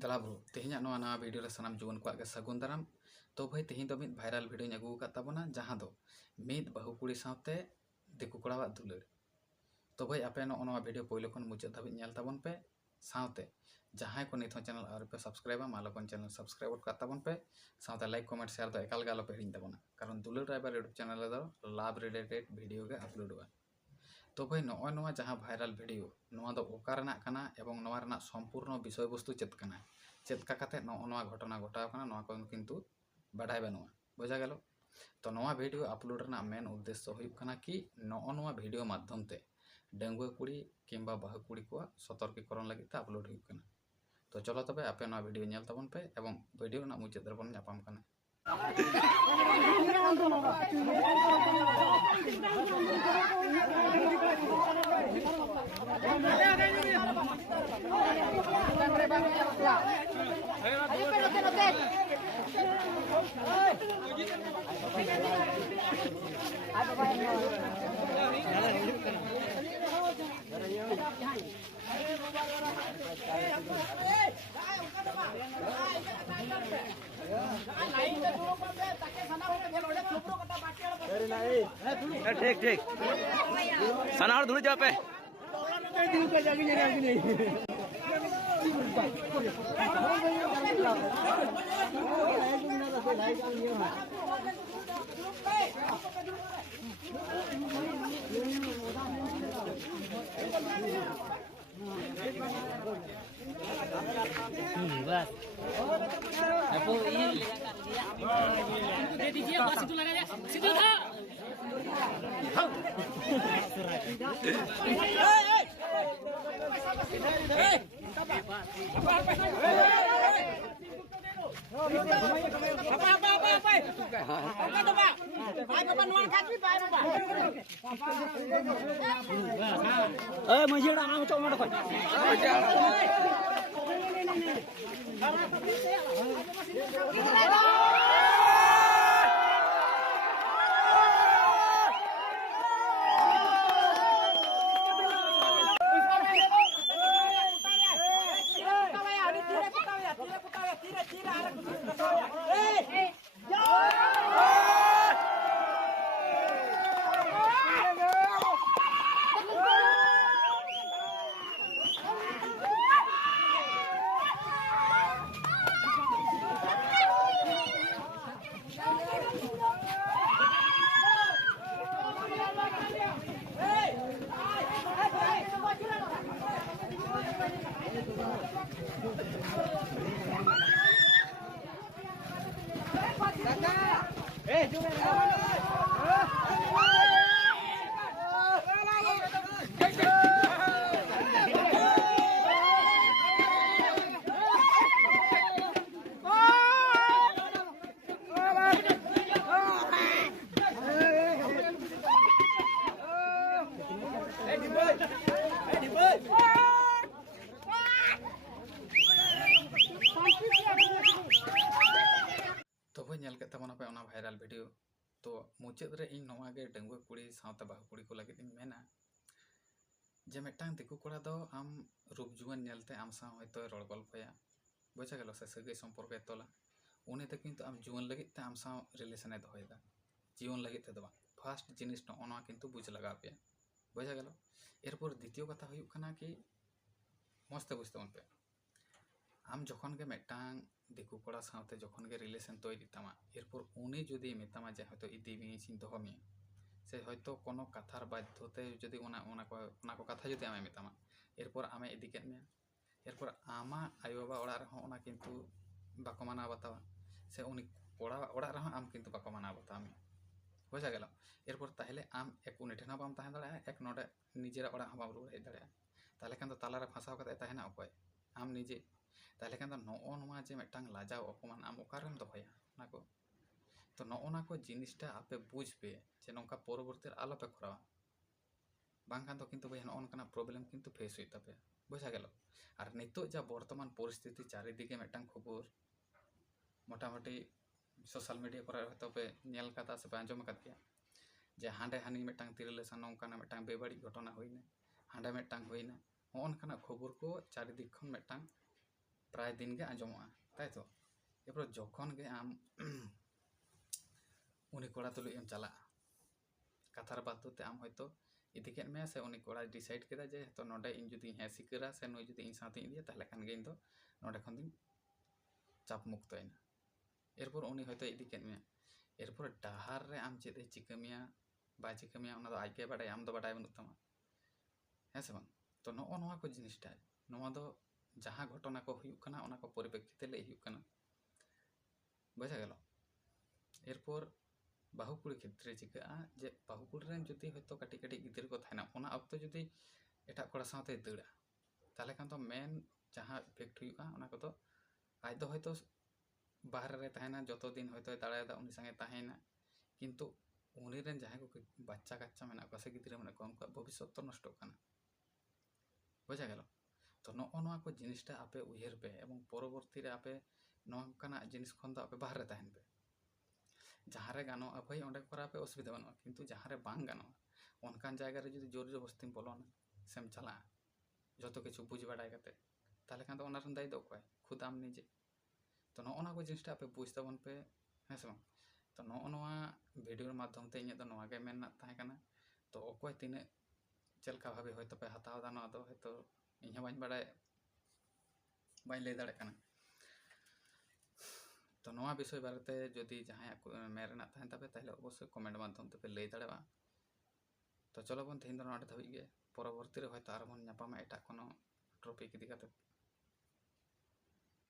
दला ब्रो तेहना नवा वीडियो रे सनाम जुवन को सगुन दाराम। तो भाई तेहन दो मिद भाइराल वीडियो अगू तबना जहाँ दो मिद बहु कुड़ी साथे दिकु कोड़ा दुलड़। तो भाई आपे नवा वीडियो पहिलो खन मुचाद धाबी नेल ताबन पे साथे जहाँ को नित चैनल आर पे सब्सक्राइब मालोकन चैनल सब्सक्राइब कर ताबन पे साथे लाइक कमेंट शेयर दो एकाल गे आलोपे हिड़ी ताबना कारण दुलड़ ड्राइवर यूट्यूब चैनल दो लाभ रिलेटेड वीडियो के अपलोडवा। तो भाई नवा जहाँ भाइराल वीडियो नवा दो ओकारेना कना एवं नवा रना संपूर्ण विषय वस्तु चेत कना चेदका काते नवा घटना घटाव कना नवा को किंतु बाढ़ाई बनवा बुझा गेलो। तो नवा वीडियो अपलोड रना मेन उद्देश्य हुई कना कि नवा वीडियो माध्यम ते डेंगुआ कुड़ी किंबा बाहु कुड़ी को सतर्कीकरण लगे अपलोड हुई कना। तो चलो तबे आपे नवा वीडियो नेल ताबन पे एवं वीडियो ना मुचाद रे बन नापाम कना। ठीक ठीक सना और धुड़ी जा पे बस आपको ये दे दीजिए बस इधर लगा दे सीधा था मजीड़ा नाम तो मत तो भाई नेल के तबना पे ओना भाइराल वीडियो। तो मुचाद रे इन नवा गे डेंगुआ कुड़ी साथे बाहु कुड़ी को लगे इन मेना जे मेटांग दिकु कोड़ा दो आम रूप जुवन नेलते आम सा होयतो रोड गल्पया बुझा गेलो से सगे संपर्क तोला उनी ते किंतु आम जुवन लगे ते आम सा रिलेशन दोहयदा जीवन लगे ते दो फास्ट जिनिस नवा किंतु बुझ लगा पे बुझा गेलो। एरपर द्वितीय कथा हुई कना कि मस्ते बुझते मन पे आम जखन के मेटांग दिकु कोड़ा साथे जखन के रिलेशन तैरी तामा एरपर उनी जुदी मेतामा जे हयतो इदी मिसिन दोहमी से हयतो कोनो कथार बाध्यते जुदी ओना को कथा जुदी आमे मेतामा एरपर आमे इदी केद मे एरपर आमा आयो बाबा ओड़ा रहो ओना किंतु बाको माना बतावा से उनी कोड़ा ओड़ा रहो आम किंतु बाको माना बतामी बुझा गेलो। एरपर ताहले आम एक उनी ठेना बाम ताहे दाड़ा एक नोडे निजेरा ओड़ा हम बाम रुवाई दाड़ा ताहले खान दो तालारे फांसाव कते ताहेना अकय आम निजे ताहले खान दो नवा जे मेटांग लाजाव अपमान आम ओकारेम दोहया ना को। तो नवा को जिनिसटा आपे बुझ पे जे नौका परवर्ती आलोपे करावा बांखान तो किंतु भाई नौका प्रॉब्लम किंतु फेस हुई तपे बुझा गेलो। और नितो जा बर्तमान परिस्थिति चारिदिके मेटांग खबर मोटामुटी सोशल मीडिया पर हयतो पे नेल कादा से आंजम कादिया जे हांडे हानी मेटांग तिरले सा नौकाना मेटांग बेबाड़ी घटना होइना हांडे मेटांग होइना होनकाना खबर को चारिदिक खन मेटांग ᱯᱨᱟᱭ ᱫᱤᱱ ᱜᱮ ᱟᱸᱡᱚᱢᱚᱜᱼᱟ, ᱛᱟᱭ ᱛᱚ? এরপর যখন গে আম উনি কোড়া তুলুᱡ এম চালাᱜᱼᱟ, ᱠᱟᱛᱷᱟর ᱵᱟᱫᱽᱫᱷᱚᱛᱮ ᱟᱢ ᱦᱚᱭᱛᱳ ᱤᱫᱤ ᱠᱮᱫ ᱢᱮᱭᱟ ᱥᱮ ᱩᱱᱤ ᱠᱚᱲᱟᱭ ᱰᱤᱥᱟᱭᱤᱰ ᱠᱮᱫᱟ ᱡᱮ ᱦᱮᱛᱚ ᱱᱚᱰᱮ ᱤᱧ ᱡᱩᱫᱤ ᱦᱮᱸ ᱥᱤᱠᱟᱹᱨᱟ ᱥᱮ ᱱᱩᱭ ᱡᱩᱫᱤ ᱤᱧ ᱥᱟᱶᱛᱮᱧ ᱤᱫᱤᱭᱟ ᱛᱟᱦᱞᱮ ᱠᱷᱟᱱ ᱜᱮ ᱤᱧ ᱫᱚ ᱱᱚᱰᱮ ᱠᱷᱚᱱ ᱫᱚᱧ ᱪᱟᱯ ᱢᱩᱠᱛᱚᱭᱮᱱᱟ। ᱮᱨᱯᱚর ᱩᱱᱤ ᱦᱚᱭᱛᱳ ᱤᱫᱤ ᱠᱮᱫ ᱢᱮᱭᱟ, ᱮᱨᱯᱚর ᱰᱟᱦᱟᱨ ᱨᱮ ᱟᱢ ᱪᱮᱫ ᱮ ᱪᱤᱠᱟᱹ ᱢᱮᱭᱟ ᱵᱟᱭ ᱪᱤᱠᱟᱹ ᱢᱮᱭᱟ ᱚᱱᱟ ᱫᱚ ᱟᱡ ᱜᱮ ᱵᱟᱰᱟᱭᱟ, ᱟᱢ ᱫᱚ ᱵᱟᱰᱟᱭ ᱵᱟᱹᱱᱩᱜ ᱛᱟᱢᱟ, ᱦᱮᱸ ᱥᱮ ᱵᱟᱝ? ᱛᱚ ᱱᱚᱜᱼᱚ ᱱᱚᱣᱟ ᱠᱚ ᱡᱤᱱᱤᱥᱴᱟ, ᱱᱚᱣᱟ ᱫᱚ ᱡᱟᱦᱟᱸ ᱜᱷᱚᱴᱚᱱᱟ ᱠᱚ ᱦᱩᱭᱩᱜ ᱠᱟᱱᱟ ᱚᱱᱟ ᱠᱚ ᱯᱚরিপ্রেক্ষিতে ᱞᱟᱹᱭ ᱦᱩᱭᱩᱜ ᱠᱟᱱᱟ, বোঝা গেল? এরপর ᱵᱟᱹᱦᱩ ᱠᱩᱲᱤ ᱠᱷᱮᱛᱨᱮ ᱪᱤᱠᱟᱹᱜᱼᱟ ᱡᱮ ᱵᱟᱹᱦᱩ ᱠᱩᱲᱤ ᱨᱮᱱ ᱡᱩᱫᱤ ᱦᱚᱭᱛᱳ ᱠᱟᱹᱴᱤᱡ ᱠᱟᱹᱴᱤᱡ ᱜᱤᱫᱽᱨᱟᱹ ᱠᱚ ᱛᱟᱦᱮᱱᱟ, ᱚᱱᱟ ᱚᱠᱛᱚ ᱡᱩᱫᱤ ᱮᱴᱟᱜ ᱠᱚᱲᱟ ᱥᱟᱶᱛᱮ ᱫᱟᱹᱲᱟ তাহলে খান ᱫᱚ ᱢᱮᱱ ᱡᱟᱦᱟᱸ ᱤᱯᱷᱮক্ᱴ ᱦᱩᱭᱩᱜᱼᱟ ᱚᱱᱟ ᱠᱚᱫᱚ ᱟᱡ ᱫᱚ ᱦᱚᱭᱛᱳ ᱵᱟᱦᱨᱮ ᱨᱮ ᱛᱟᱦᱮᱱᱟ, ᱡᱚᱛᱚ ᱫᱤᱱ ᱦᱚᱭᱛᱳᱭ ᱫᱟᱲᱟᱭᱮᱫᱟ ᱩᱱᱤ ᱥᱟᱝᱜᱮ ᱛᱟᱦᱮᱱᱟ, ᱠᱤᱱᱛᱩ ᱩᱱᱤ ᱨᱮᱱ ᱡᱟᱦᱟᱸᱭ ᱠᱚ ᱵᱟচ্চা ᱠᱟচ্চᱟ ᱢᱮᱱᱟᱜ ᱠᱚᱣᱟ ᱥᱮ ᱜᱤᱫᱽᱨᱟᱹ ᱢᱮᱱᱟᱜ ᱠᱚᱣᱟ ᱩᱱᱠᱩᱣᱟᱜ ᱵᱷᱚᱵᱤᱥᱥᱚᱛ ᱛᱚ ᱱᱚᱥᱴᱚᱜ ᱠᱟᱱᱟ, বোঝা গেল? ᱛᱚ ᱱᱚᱜᱼᱚ ᱱᱚᱣᱟ ᱠᱚ ᱡᱤᱱᱤᱥটা ᱟᱯᱮ ᱩᱭᱦᱟᱹᱨ ᱯᱮ ᱮᱵᱚᱝ ᱯᱚᱨᱚᱵᱚᱨᱛী ᱨᱮ ᱟᱯᱮ ᱱᱚᱝᱠᱟᱱᱟᱜ ᱡᱤᱱᱤস ᱠᱷᱚᱱ ᱫᱚ ᱟᱯᱮ ᱵᱟᱦᱨᱮ ᱛᱟᱦᱮᱱ ᱯᱮ। ᱡᱟᱦᱟᱸ ᱨᱮ ᱜᱟᱱᱚᱜᱼᱟ ᱵᱷᱟᱹᱭ ᱚᱸᱰᱮ ᱠᱚᱨᱟᱣ ᱯᱮ, ᱚᱥᱩᱵᱤᱫᱷᱟ ᱵᱟᱹᱱᱩᱜᱼᱟ, ᱠᱤᱱᱛᱩ ᱡᱟᱦᱟᱸ ᱨᱮ ᱵᱟᱝ ᱜᱟᱱᱚᱜᱼᱟ ᱚᱱᱠᱟᱱ ᱡᱟᱭᱜᱟ ᱨᱮ ᱡᱩᱫᱤ ᱡᱳᱨ ᱡᱚᱵᱚᱥᱛᱤᱢ ᱵᱚᱞᱚᱱᱟ ᱥᱮᱢ ᱪᱟᱞᱟᱜᱼᱟ ᱡᱚᱛᱚ ᱠᱤᱪᱷᱩ ᱵᱩᱡᱽ ᱵᱟᱲᱟᱭ ᱠᱟᱛᱮ, ᱛᱟᱦᱞᱮ ᱠᱷᱟᱱ ᱫᱚ ᱚᱱᱟ ᱨᱮᱱ ᱫᱟᱭᱤ ᱫᱚ ᱚᱠᱚᱭ? ᱠᱷᱩᱫ ᱟᱢ ᱱᱤᱡᱮ। ᱛᱚ ᱱᱚᱜᱼᱚ ᱱᱚᱣᱟ ᱠᱚ ᱡᱤᱱᱤᱥটা ᱟᱯᱮ ᱵᱩᱡᱽ ᱛᱟᱵᱚᱱ ᱯᱮ, ᱦᱮᱸ ᱥᱮ ᱵᱟᱝ? ᱛᱚ ᱱᱚᱜᱼᱚ ᱱᱚᱣᱟ ᱵᱷᱤᱰᱤᱭᱳ ᱢᱟᱫᱽᱫᱷᱚᱢ ᱛᱮ ᱤᱧᱟᱹᱜ ᱫᱚ ᱱᱚᱣᱟ ᱜᱮ ᱢᱮᱱ ᱨᱮᱱᱟᱜ ᱛᱟᱦᱮᱸ ᱠᱟᱱᱟ। ᱛᱚ ᱚᱠᱚᱭ ᱛᱤᱱᱟᱹᱜ ᱪᱮᱫ ᱞᱮᱠᱟ ᱵᱷᱟᱵᱮ ᱦᱚᱭᱛᱳ ᱯᱮ ᱦᱟᱛᱟᱣ ᱫᱟ ᱱᱚᱣᱟ ᱫᱚ ᱦᱚᱭᱛᱳ ᱤᱧ ᱦᱚᱸ ᱵᱟᱹᱧ ᱵᱟᱲᱟᱭ, ᱵᱟᱹᱧ ᱞᱟᱹᱭ ᱫᱟᱲᱮᱭᱟᱜ ᱠᱟᱱᱟ। ᱛᱚ ᱱᱚᱣᱟ ᱵᱤᱥᱚᱭ ᱵᱟᱨᱮᱛᱮ ᱡᱩᱫᱤ ᱡᱟᱦᱟᱸᱭᱟᱜ ᱢᱮᱱ ᱨᱮᱱᱟᱜ ᱛᱟᱦᱮᱱ ᱛᱟᱯᱮ ᱛᱟᱦᱞᱮ অবশ্যই কমেন্ট মাধ্যম ᱛᱮᱯᱮ ᱞᱟᱹᱭ ᱫᱟᱲᱮᱭᱟᱜᱼᱟ। তো চলো বোন তেহেᱧ ᱫᱚ ᱱᱚᱰᱮ ᱫᱷᱟᱹᱵᱤᱡ ᱜᱮ, ᱯᱚᱨᱚᱵᱚᱨᱛী ᱨᱮ ᱦᱚᱭᱛᱳ ᱟᱨᱦᱚᱸ ᱵᱚᱱ ᱧᱟᱯᱟᱢᱟ ᱮᱴᱟᱜ ᱠᱳᱱᱳ টপিক ᱤᱫᱤ ᱠᱟᱛᱮ।